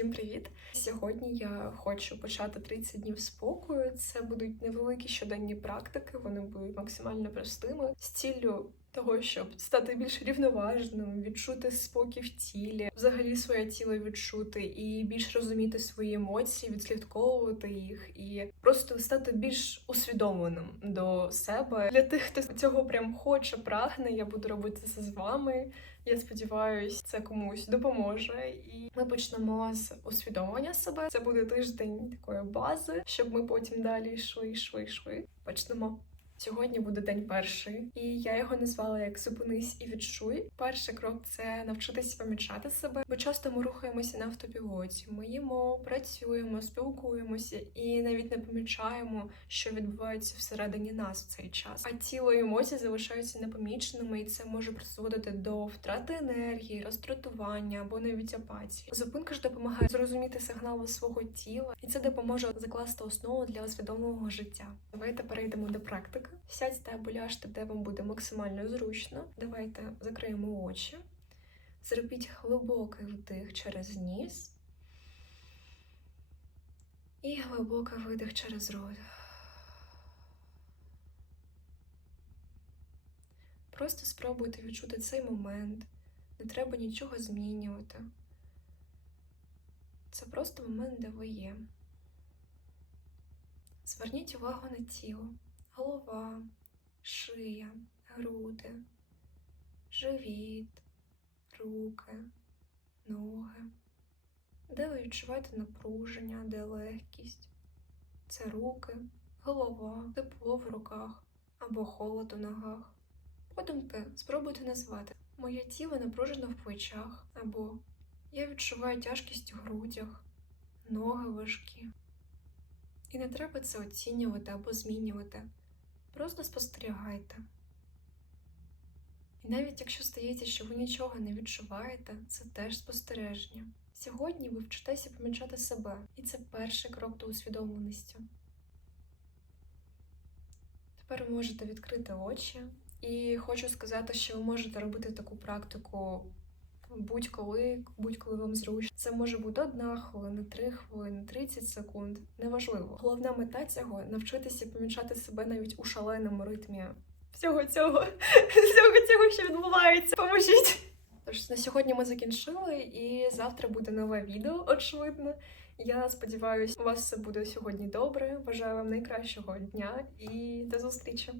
Всім привіт! Сьогодні я хочу почати 30 днів спокою. Це будуть невеликі щоденні практики, вони будуть максимально простими з ціллю того, щоб стати більш рівноважним, відчути спокій в тілі, взагалі своє тіло відчути і більш розуміти свої емоції, відслідковувати їх і просто стати більш усвідомленим до себе. Для тих, хто цього прям хоче, прагне, я буду робити це з вами. Я сподіваюся, це комусь допоможе. І ми почнемо з усвідомлення себе. Це буде тиждень такої бази, щоб ми потім далі йшли, йшли, йшли. Почнемо. Сьогодні буде день перший, і я його назвала як зупинись і відчуй. Перший крок це навчитися помічати себе, бо часто ми рухаємося на автопілоті. Ми їмо, працюємо, спілкуємося і навіть не помічаємо, що відбувається всередині нас в цей час. А тіло і емоції залишаються непоміченими, і це може призводити до втрати енергії, роздратування або навіть апатії. Зупинка ж допомагає зрозуміти сигнали свого тіла, і це допоможе закласти основу для усвідомленого життя. Давайте перейдемо до Сядьте або ляжте, де вам буде максимально зручно. Давайте закриємо очі. Зробіть глибокий вдих через ніс. І глибокий видих через рот. Просто спробуйте відчути цей момент. Не треба нічого змінювати. Це просто момент, де ви є. Зверніть увагу на тіло, голова, шия, груди, живіт, руки, ноги. Де ви відчуваєте напруження, де легкість? Це руки, голова, тепло в руках або холод у ногах. Подумки спробуйте назвати Моє тіло напружено в плечах або Я відчуваю тяжкість у грудях, ноги важкі. І не треба це оцінювати або змінювати. Просто спостерігайте. І навіть якщо стається, що ви нічого не відчуваєте, це теж спостереження. Сьогодні ви вчитеся помічати себе, і це перший крок до усвідомленості. Тепер ви можете відкрити очі, і хочу сказати, що ви можете робити таку практику будь-коли, будь-коли вам зручно. Це може бути одна хвилина, три хвилини, 30 секунд. Неважливо. Головна мета цього навчитися помічати себе навіть у шаленому ритмі всього цього, всього цього, що відбувається. Поможіть! Тож на сьогодні ми закінчили, і завтра буде нове відео, очевидно. Я сподіваюся, у вас все буде сьогодні добре. Бажаю вам найкращого дня і до зустрічі!